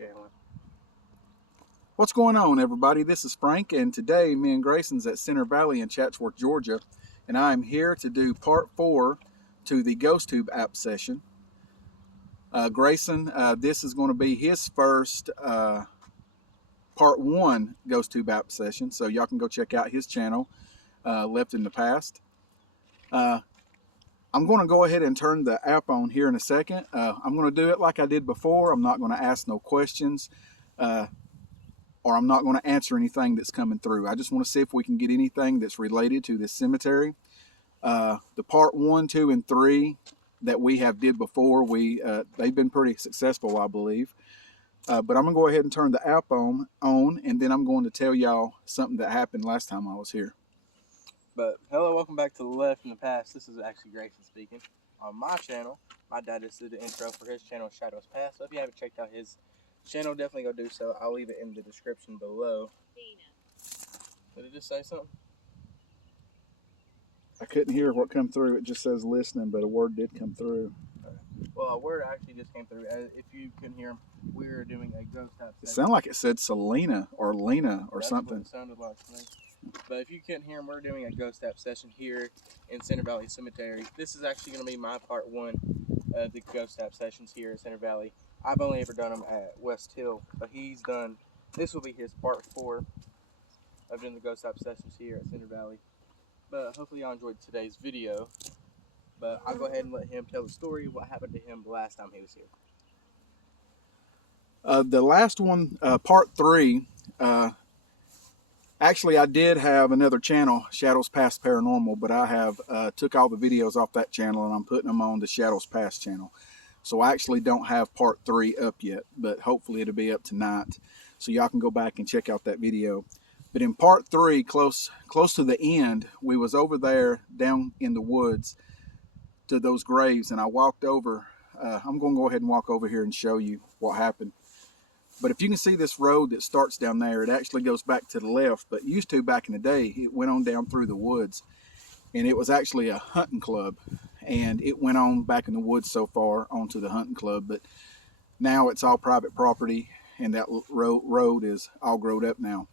channel. What's going on, everybody? This is Frank, and today me and Grayson's at Center Valley in Chatsworth, Georgia, and I am here to do part 4 to the GhostTube app session. Grayson, this is going to be his first part 1 GhostTube app session, so y'all can go check out his channel, Left in the Past. I'm going to go ahead and turn the app on here in a second. I'm going to do it like I did before. I'm not going to ask no questions, or I'm not going to answer anything that's coming through. I just want to see if we can get anything that's related to this cemetery. The part 1, 2, and 3 that we have did before, they've been pretty successful, I believe. But I'm going to go ahead and turn the app on, and then I'm going to tell y'all something that happened last time I was here. But hello, welcome back to Left in the Past. This is actually Grayson speaking. On my channel, my dad just did the intro for his channel, Shadows Past. So if you haven't checked out his channel, definitely go do so. I'll leave it in the description below. Did it just say something? I couldn't hear what come through. It just says listening, but a word did come through. Well, a word actually just came through. If you couldn't hear him, we were doing a ghost app session. It sounded like it said Selena or Lena or something. That's what it sounded like to me. But if you couldn't hear him, we're doing a ghost app session here in Center Valley Cemetery. This is actually going to be my part 1 of the ghost app sessions here at Center Valley. I've only ever done them at West Hill, but this will be his part 4 of doing the ghost app sessions here at Center Valley. But hopefully y'all enjoyed today's video. But I'll go ahead and let him tell the story of what happened to him the last time he was here. The last one, part 3, actually I did have another channel, Shadows Past Paranormal, but I have took all the videos off that channel and I'm putting them on the Shadows Past channel. So I actually don't have part 3 up yet, but hopefully it'll be up tonight. So y'all can go back and check out that video. But in part 3, close to the end, we was over there down in the woods to those graves, and I walked over. I'm going to go ahead and walk over here and show you what happened. But if you can see this road that starts down there, it actually goes back to the left, but used to back in the day, it went on down through the woods, and it was actually a hunting club, and it went on back in the woods so far onto the hunting club, but now it's all private property, and that road is all grown up now.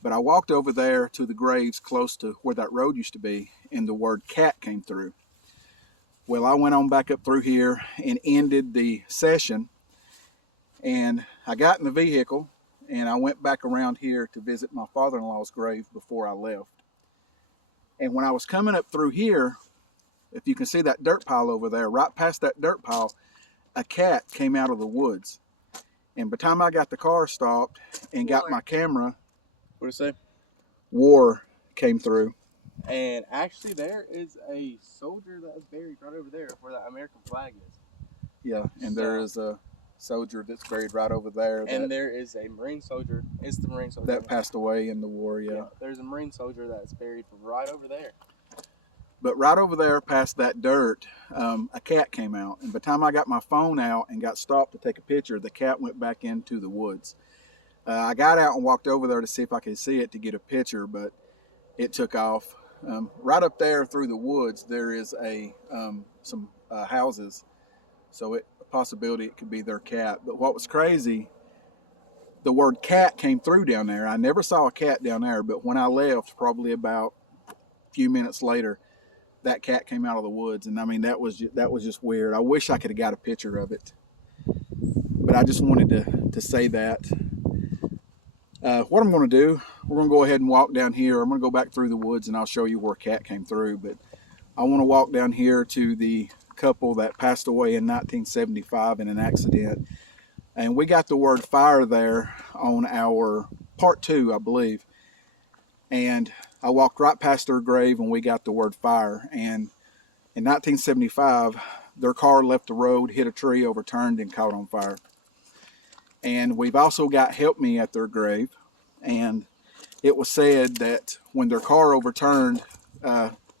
But I walked over there to the graves close to where that road used to be, and the word cat came through. Well, I went on back up through here and ended the session, and I got in the vehicle and I went back around here to visit my father-in-law's grave before I left. And when I was coming up through here, if you can see that dirt pile over there, right past that dirt pile, a cat came out of the woods. And by the time I got the car stopped and got my camera, What did it say? War came through. And actually there is a soldier that is buried right over there where that American flag is. Yeah, and there is a soldier that's buried right over there. And there is a Marine soldier. It's the Marine soldier that passed away in the war, yeah. There's a Marine soldier that's buried right over there. But right over there past that dirt, a cat came out. And by the time I got my phone out and got stopped to take a picture, the cat went back into the woods. I got out and walked over there to see if I could see it to get a picture, but it took off. Right up there through the woods, there is some houses, so a possibility it could be their cat. But what was crazy, the word cat came through down there. I never saw a cat down there, but when I left, probably about a few minutes later, that cat came out of the woods, and I mean that was just weird. I wish I could have got a picture of it, but I just wanted to say that. What I'm going to do, we're going to go ahead and walk down here. I'm going to go back through the woods and I'll show you where a cat came through. But I want to walk down here to the couple that passed away in 1975 in an accident. And we got the word fire there on our part 2, I believe. And I walked right past their grave and we got the word fire. And in 1975, their car left the road, hit a tree, overturned, and caught on fire. And we've also got Help Me at their grave. And it was said that when their car overturned,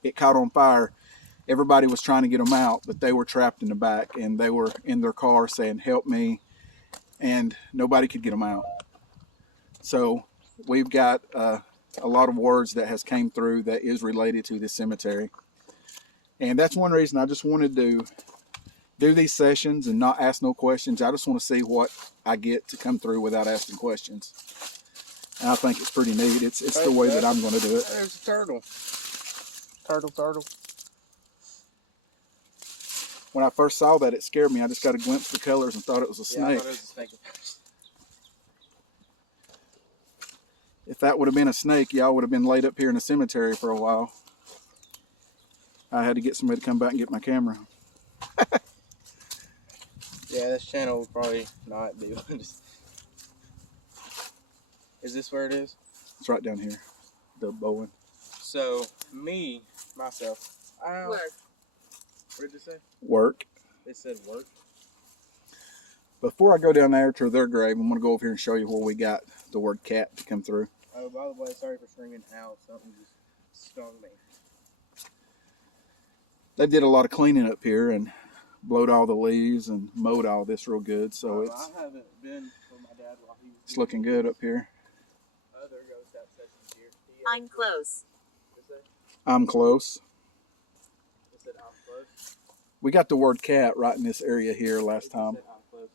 it caught on fire, everybody was trying to get them out, but they were trapped in the back and they were in their car saying, "Help me," and nobody could get them out. So we've got a lot of words that has came through that is related to this cemetery. And that's one reason I just wanted to do these sessions and not ask no questions. I just want to see what I get to come through without asking questions. And I think it's pretty neat. It's the way that I'm going to do it. There's a turtle. Turtle. When I first saw that, it scared me. I just got a glimpse of the colors and thought it was a snake. Yeah, I thought it was a snake. If that would have been a snake, y'all would have been laid up here in the cemetery for a while. I had to get somebody to come back and get my camera. Yeah, this channel will probably not do. Is this where it is? It's right down here, the Bowen. So, myself. Work. What did it say? Work. It said work. Before I go down there to their grave, I'm going to go over here and show you where we got the word cat to come through. Oh, by the way, sorry for screaming out. Something just stung me. They did a lot of cleaning up here and blowed all the leaves and mowed all this real good. So I haven't been with my dad while he was it's looking good up here. There goes that section here. I'm close. I'm close. It said I'm close. We got the word cat right in this area here last time. It said I'm close.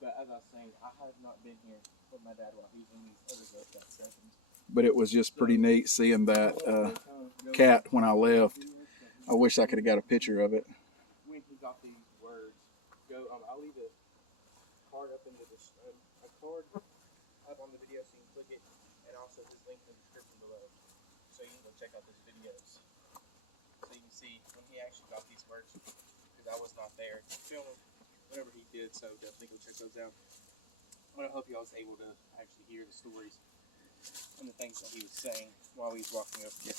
But as I was saying, I have not been here with my dad while he was in these other ghost out sessions. But it was just pretty neat seeing that cat when I left. I wish I could have got a picture of it. When he got these words, I'll leave a card up in the a card up on the video so you can click it, and also his link in the description below, so you can go check out those videos, so you can see when he actually got these words, because I was not there to film whatever he did. So definitely go check those out. But I hope y'all was able to actually hear the stories and the things that he was saying while he was walking up here.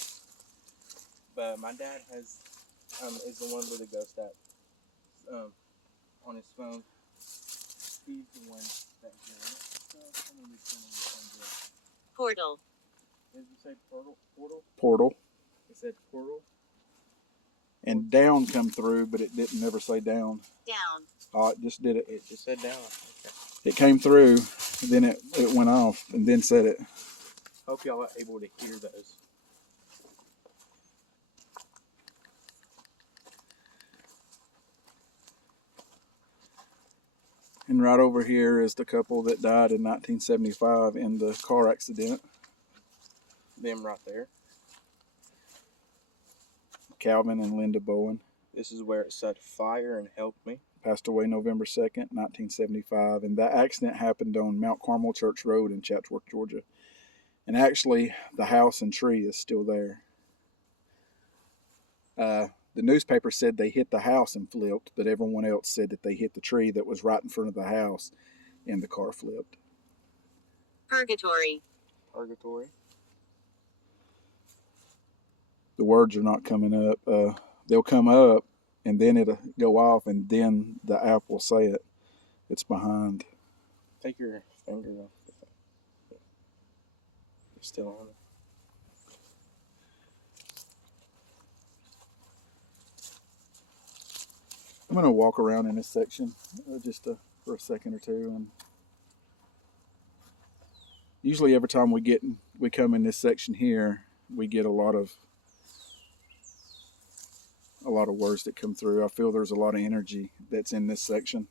But my dad is the one with the ghost app on his phone. He's the one that did it. Portal. Did you say portal? Portal. It said portal. And down come through, but it didn't never say down. Down. Oh, it just did it. It just said down. Okay. It came through, and then it went off, and then said it. Hope y'all are able to hear those. And right over here is the couple that died in 1975 in the car accident. Them right there. Calvin and Linda Bowen. This is where it said fire and help me. Passed away November 2nd, 1975. And that accident happened on Mount Carmel Church Road in Chatsworth, Georgia. And actually, the house and tree is still there. The newspaper said they hit the house and flipped, but everyone else said that they hit the tree that was right in front of the house and the car flipped. Purgatory. Purgatory. The words are not coming up. They'll come up and then it'll go off and then the app will say it. It's behind. Take your finger off the thing. It's still on it. I'm going to walk around in this section just for a second or two. And usually every time we come in this section here, we get a lot of words that come through. I feel there's a lot of energy that's in this section.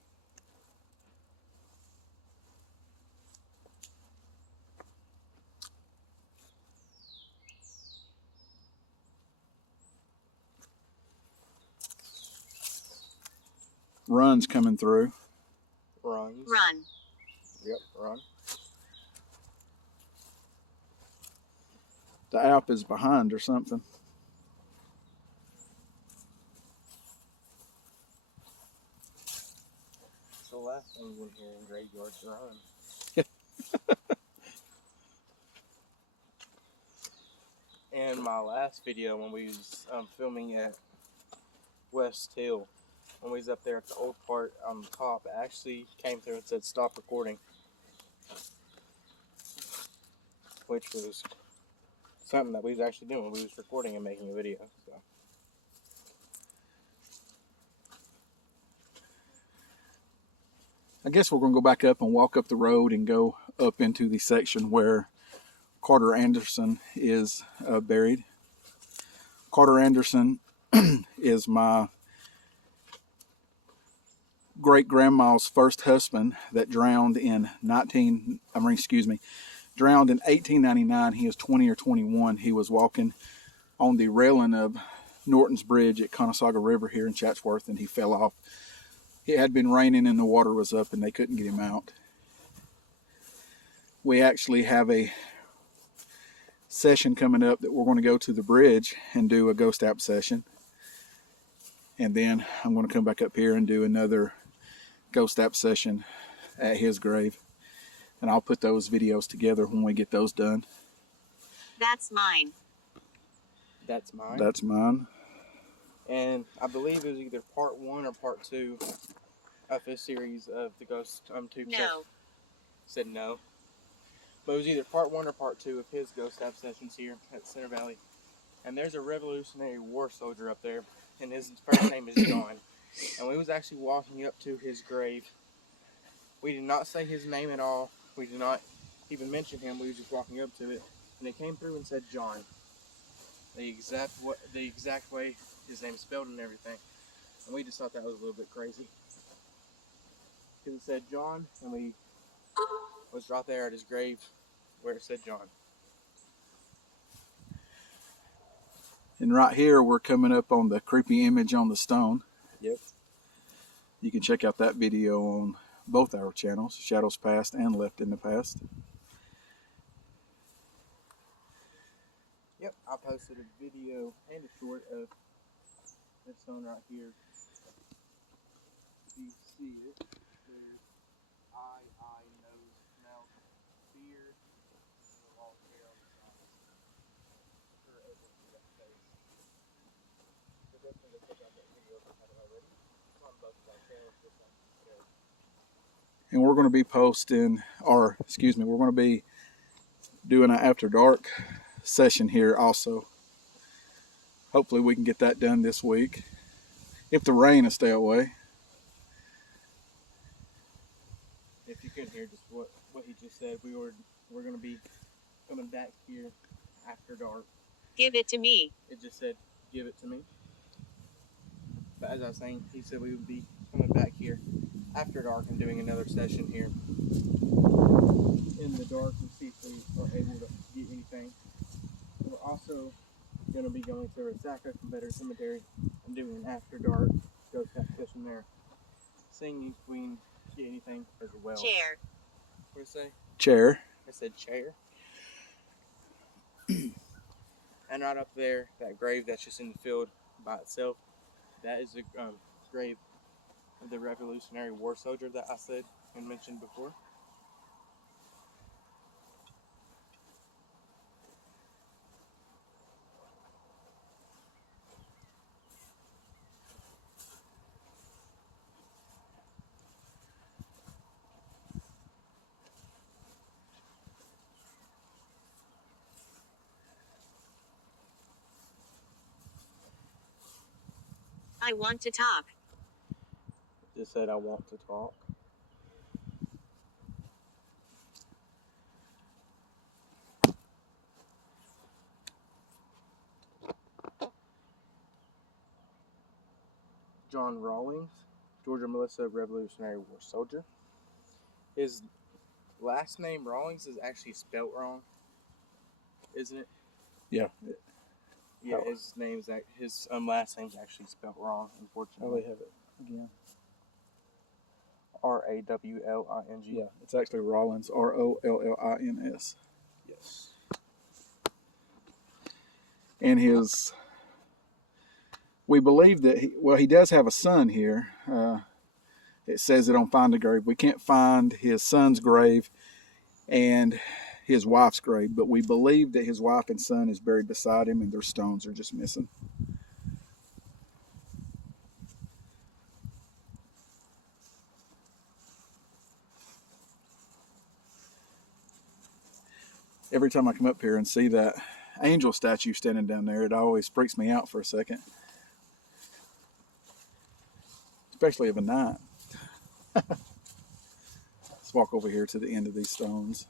Runs coming through. Runs. Run. Yep, run. The app is behind or something. So last one we went here in Graveyards Run. And my last video when we was filming at West Hill, when we was up there at the old part on the top, it actually came through and said stop recording, which was something that we was actually doing. We was recording and making a video. So. I guess we're going to go back up and walk up the road and go up into the section where Carter Anderson is buried. Carter Anderson is my great-grandma's first husband that drowned in 1899. He was 20 or 21. He was walking on the railing of Norton's Bridge at Conasauga River here in Chatsworth, and he fell off. It had been raining and the water was up and they couldn't get him out. We actually have a session coming up that we're going to go to the bridge and do a ghost app session. And then I'm going to come back up here and do another ghost app session at his grave. And I'll put those videos together when we get those done. That's mine. That's mine. That's mine. And I believe it was either part 1 or part 2 of this series of the GhostTube. No. Said no. But it was either part 1 or part 2 of his ghost app sessions here at Center Valley. And there's a Revolutionary War soldier up there, and his first name is John. And we was actually walking up to his grave. We did not say his name at all. We did not even mention him. We was just walking up to it, and it came through and said John. The exact way his name is spelled and everything. And we just thought that was a little bit crazy. Because it said John, and we was right there at his grave where it said John. And right here, we're coming up on the creepy image on the stone. Yep. You can check out that video on both our channels, Shadows Past and Left in the Past. Yep, I posted a video and a short of this stone right here. You see it. There's eye, nose, mouth, beard, and the long hair on the side. Sure, able to see that face. So definitely go check out that video if you haven't already. It's on both of our channels, just like you said. And we're going to be posting, or excuse me, we're going to be doing an after dark session here also. Hopefully we can get that done this week, if the rain will stay away. If you couldn't hear just what he just said, we're going to be coming back here after dark. Give it to me. It just said, give it to me. But as I was saying, he said we would be coming back here after dark and doing another session here in the dark and see if we are able to get anything. We're also going to be going to Resaca Confederate Cemetery and doing an after dark ghost app session there. Seeing if we can get anything as well. Chair. What did it say? Chair. I said chair. And right up there, that grave that's just in the field by itself, that is the grave of the Revolutionary War soldier that I said and mentioned before. I want to talk. Just said I want to talk. John Rawlings, Georgia Melissa Revolutionary War soldier. His last name Rawlings is actually spelt wrong, isn't it? Yeah. Yeah, his last name's actually spelt wrong, unfortunately. have it again. Rawlings. Yeah, it's actually Rawlins, Rollins. Yes. And we believe that he does have a son here. It says it on Find a Grave. We can't find his son's grave and his wife's grave, but we believe that his wife and son is buried beside him and their stones are just missing. Every time I come up here and see that angel statue standing down there, it always freaks me out for a second. Especially of a night. Let's walk over here to the end of these stones.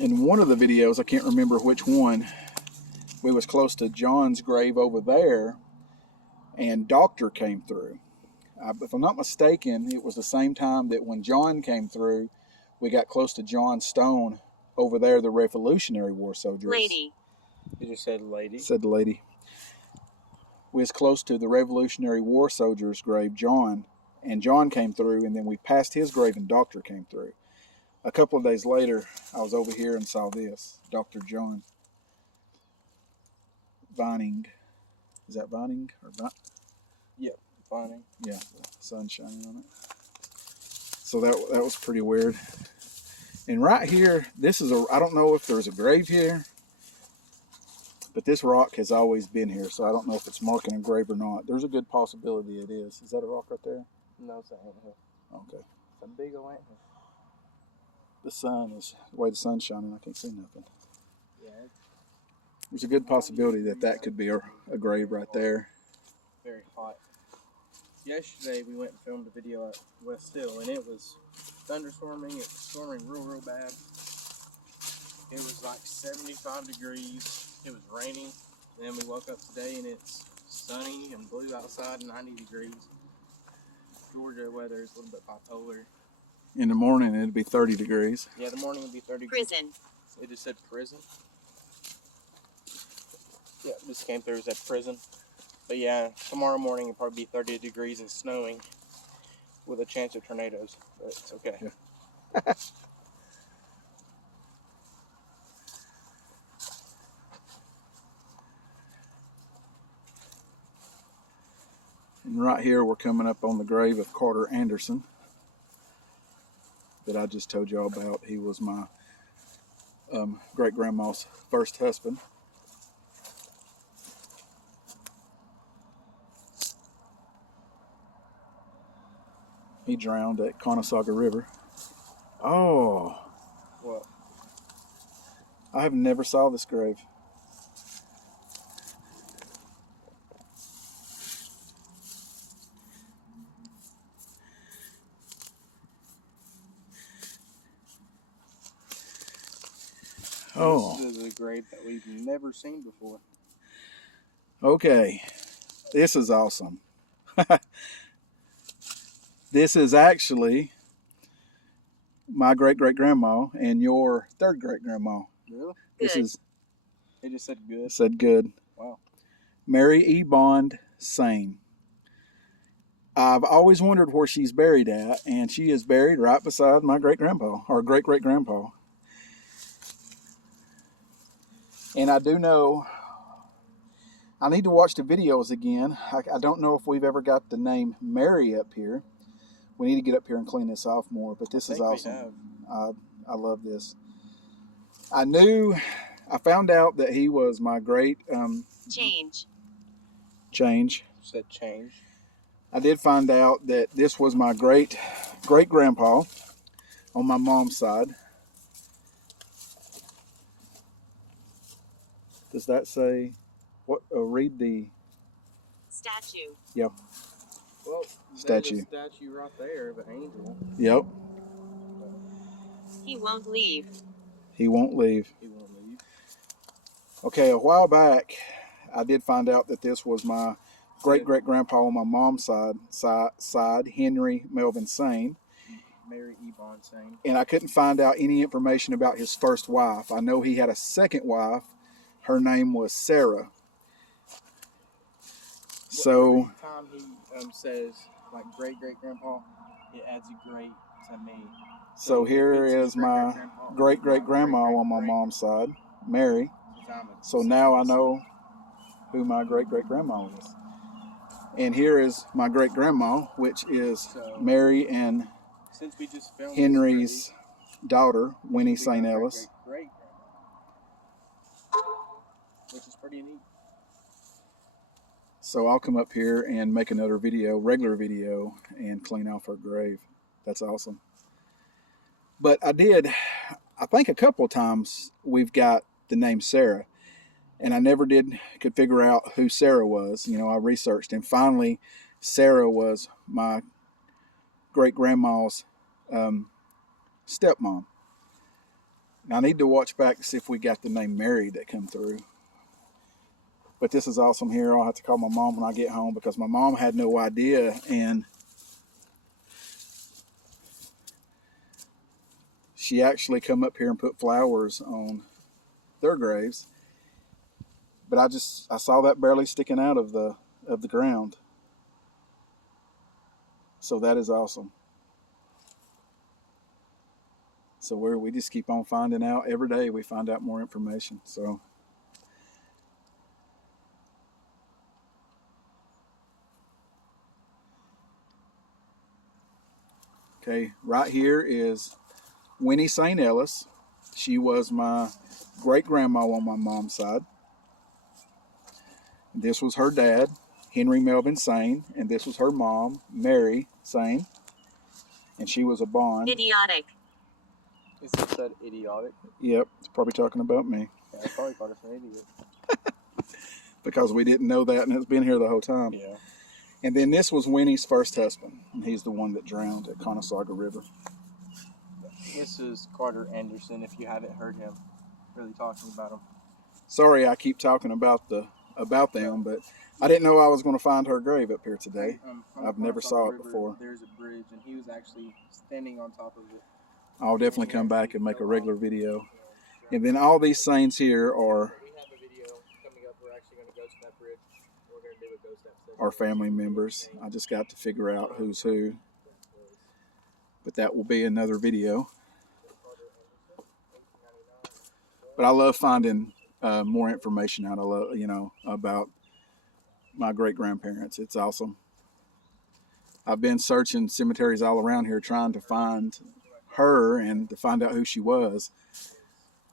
in one of the videos, I can't remember which one, we was close to John's grave over there, and Doctor came through. If I'm not mistaken, it was the same time that when John came through, we got close to John's stone over there, the Revolutionary War soldiers. Lady. You just said lady. Said the lady. We was close to the Revolutionary War soldiers' grave, John, and John came through, and then we passed his grave, and Doctor came through. A couple of days later, I was over here and saw this, Dr. John Vining. Is that Vining or Yep, Vining. Yeah, the sun shining on it. So that was pretty weird. And right here, this is I don't know if there's a grave here, but this rock has always been here, so I don't know if it's marking a grave or not. There's a good possibility it is. Is that a rock right there? No, it's an anthill. Okay. It's a big old anthill. The sun is, the way the sun's shining, I can't see nothing. Yeah. There's a good possibility that could be a grave right there. Very hot. Yesterday we went and filmed a video at West Hill, and it was thunderstorming. It was storming real bad. It was like 75 degrees. It was raining. Then we woke up today and it's sunny and blue outside, 90 degrees. Georgia weather is a little bit bipolar. In the morning, it'd be 30 degrees. Yeah, the morning would be 30 degrees. Prison. It just said prison. Yeah, this came through, it said prison. But yeah, tomorrow morning it'll probably be 30 degrees and snowing with a chance of tornadoes. But it's okay. Yeah. And right here, we're coming up on the grave of Carter Anderson that I just told y'all about. He was my great-grandma's first husband. He drowned at Conestoga River. Oh. What? I have never saw this grave. Oh. This is a grave that we've never seen before. Okay. This is awesome. This is actually my great-great-grandma and your third great-grandma. Really? This Good. is, It just said good. said good. Wow. Mary E. Bond Sane. I've always wondered where she's buried at, and she is buried right beside my great-grandpa, or great-great-grandpa. And I do know, I need to watch the videos again. I don't know if we've ever got the name Mary up here. We need to get up here and clean this off more, but this is awesome. I love this. I found out that he was my great, Change. Said change. I did find out that this was my great-great-grandpa on my mom's side. Does that say, what, read the... Statue. Yep. Well, Statue. there's a statue right there of an angel. Yep. He won't leave. He won't leave. He won't leave. Okay, a while back, I did find out that this was my great-great-grandpa on my mom's side, Henry Melvin Sane. Mary E. Bond Sane. And I couldn't find out any information about his first wife. I know he had a second wife. Her name was Sarah. So every time he says like great-great-grandpa, it adds a great to me. So here it's his is my great-great-grandma on my mom's side, Mary. So now I know who my great-great-grandma is. And here is my great-grandma, which is Mary and since we just filmed Henry's daughter, Winnie St. Ellis. Great-grandma, which is pretty neat. So I'll come up here and make another video, regular video, and clean off her grave. That's awesome. But I think a couple of times we've got the name Sarah, and I never could figure out who Sarah was. You know, I researched, and finally Sarah was my great-grandma's stepmom. Now, I need to watch back to see if we got the name Mary that come through. But this is awesome here. I'll have to call my mom when I get home because my mom had no idea. And she actually come up here and put flowers on their graves. But I saw that barely sticking out of the ground. So that is awesome. So we just keep on finding out. Every day we find out more information. So okay, right here is Winnie St. Ellis. She was my great-grandma on my mom's side. This was her dad, Henry Melvin Sain, and this was her mom, Mary Sain, and she was a bond. Idiotic. Is it said idiotic? Yep, it's probably talking about me. Yeah, I probably called us an idiot. Because we didn't know that, and it's been here the whole time. Yeah. And then this was Winnie's first husband, and he's the one that drowned at Conasauga River. This is Carter Anderson, if you haven't heard him really talking about him. Sorry I keep talking about them, but I didn't know I was going to find her grave up here today. I've never saw it before. There's a bridge, and he was actually standing on top of it. I'll definitely come back and make a regular video. And then all these saints here are We have a video coming up. We're actually going to go to that bridge. We're going to do a ghost episode. our family members. I just got to figure out who's who. But that will be another video. But I love finding more information out about my great-grandparents. It's awesome. I've been searching cemeteries all around here trying to find her and to find out who she was.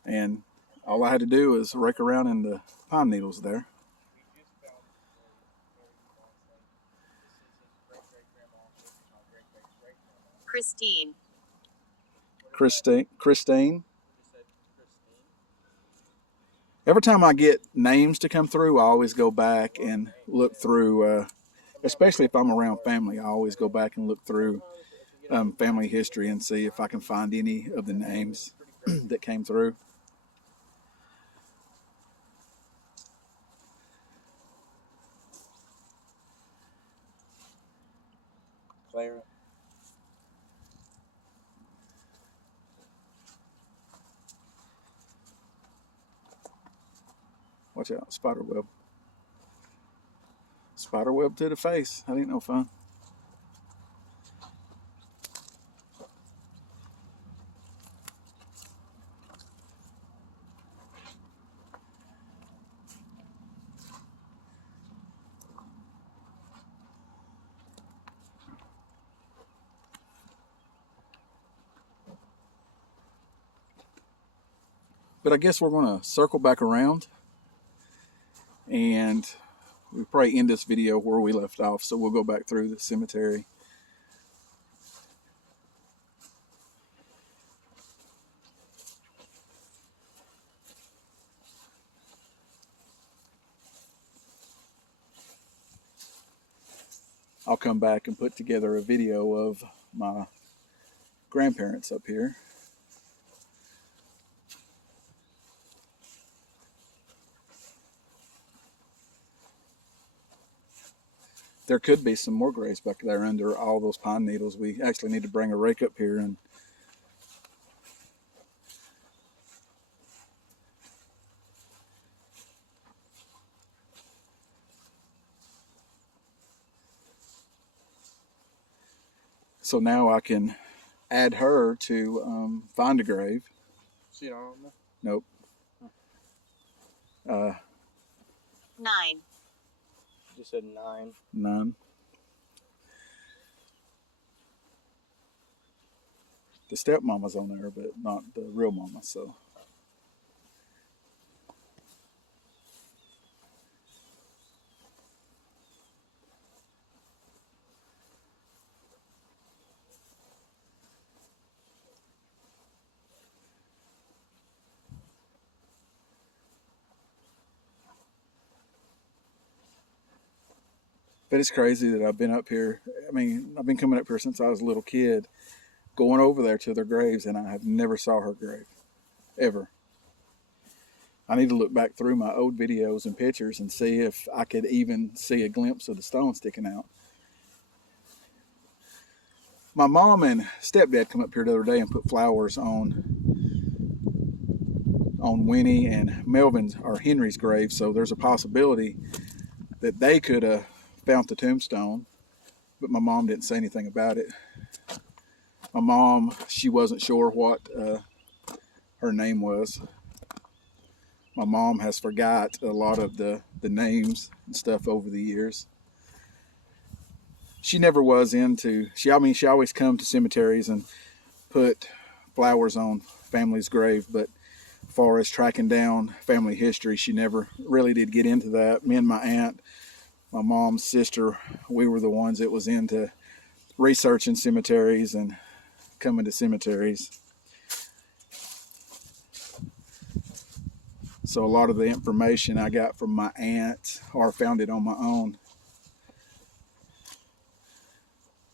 And all I had to do was rake around in the pine needles there. Christine. Christine. Every time I get names to come through, I always go back and look through, especially if I'm around family, I always go back and look through family history and see if I can find any of the names that came through. Clara. Watch out, spider web. Spider web to the face. That ain't no fun. But I guess we're going to circle back around, and we'll probably end this video where we left off. So we'll go back through the cemetery. I'll come back and put together a video of my grandparents up here. There could be some more graves back there under all those pine needles. We actually need to bring a rake up here and so now I can add her to find a grave. She don't know. Nope. 9. Just said 9. None. The stepmama's on there, but not the real mama, so. But it's crazy that I've been up here. I mean, I've been coming up here since I was a little kid, going over there to their graves, and I have never saw her grave. ever. I need to look back through my old videos and pictures and see if I could even see a glimpse of the stone sticking out. My mom and stepdad come up here the other day and put flowers on Winnie and Melvin's or Henry's grave, so there's a possibility that they could have found the tombstone, but my mom didn't say anything about it. My mom, she wasn't sure what her name was. My mom has forgot a lot of the names and stuff over the years. She never was into, she always come to cemeteries and put flowers on family's grave, but as far as tracking down family history, she never really did get into that. Me and my aunt, my mom's sister, we were the ones that was into researching cemeteries and coming to cemeteries. So a lot of the information I got from my aunt or found it on my own.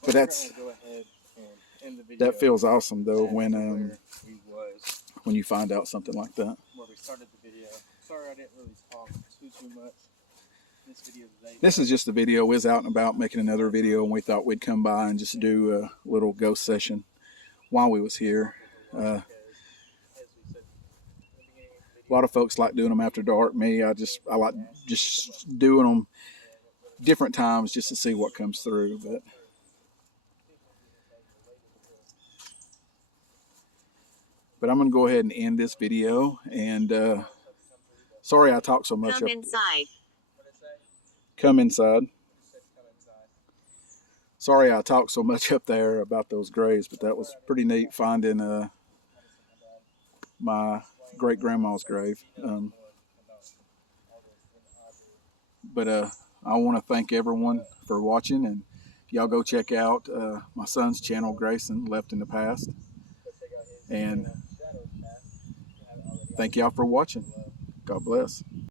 But that's, go ahead and end the video. that feels awesome though when He was you find out something like that. where we started the video. Sorry I didn't really talk too much. This video today. This is just a video. We was out and about making another video, and we thought we'd come by and just do a little ghost session while we was here. A lot of folks like doing them after dark. Me, I like just doing them different times just to see what comes through. But I'm going to go ahead and end this video. And sorry I talked so much. Come inside. Come inside. Sorry I talked so much up there about those graves, but that was pretty neat finding my great-grandma's grave. But I want to thank everyone for watching, and y'all go check out my son's channel, Grayson Left in the Past. And thank y'all for watching. God bless.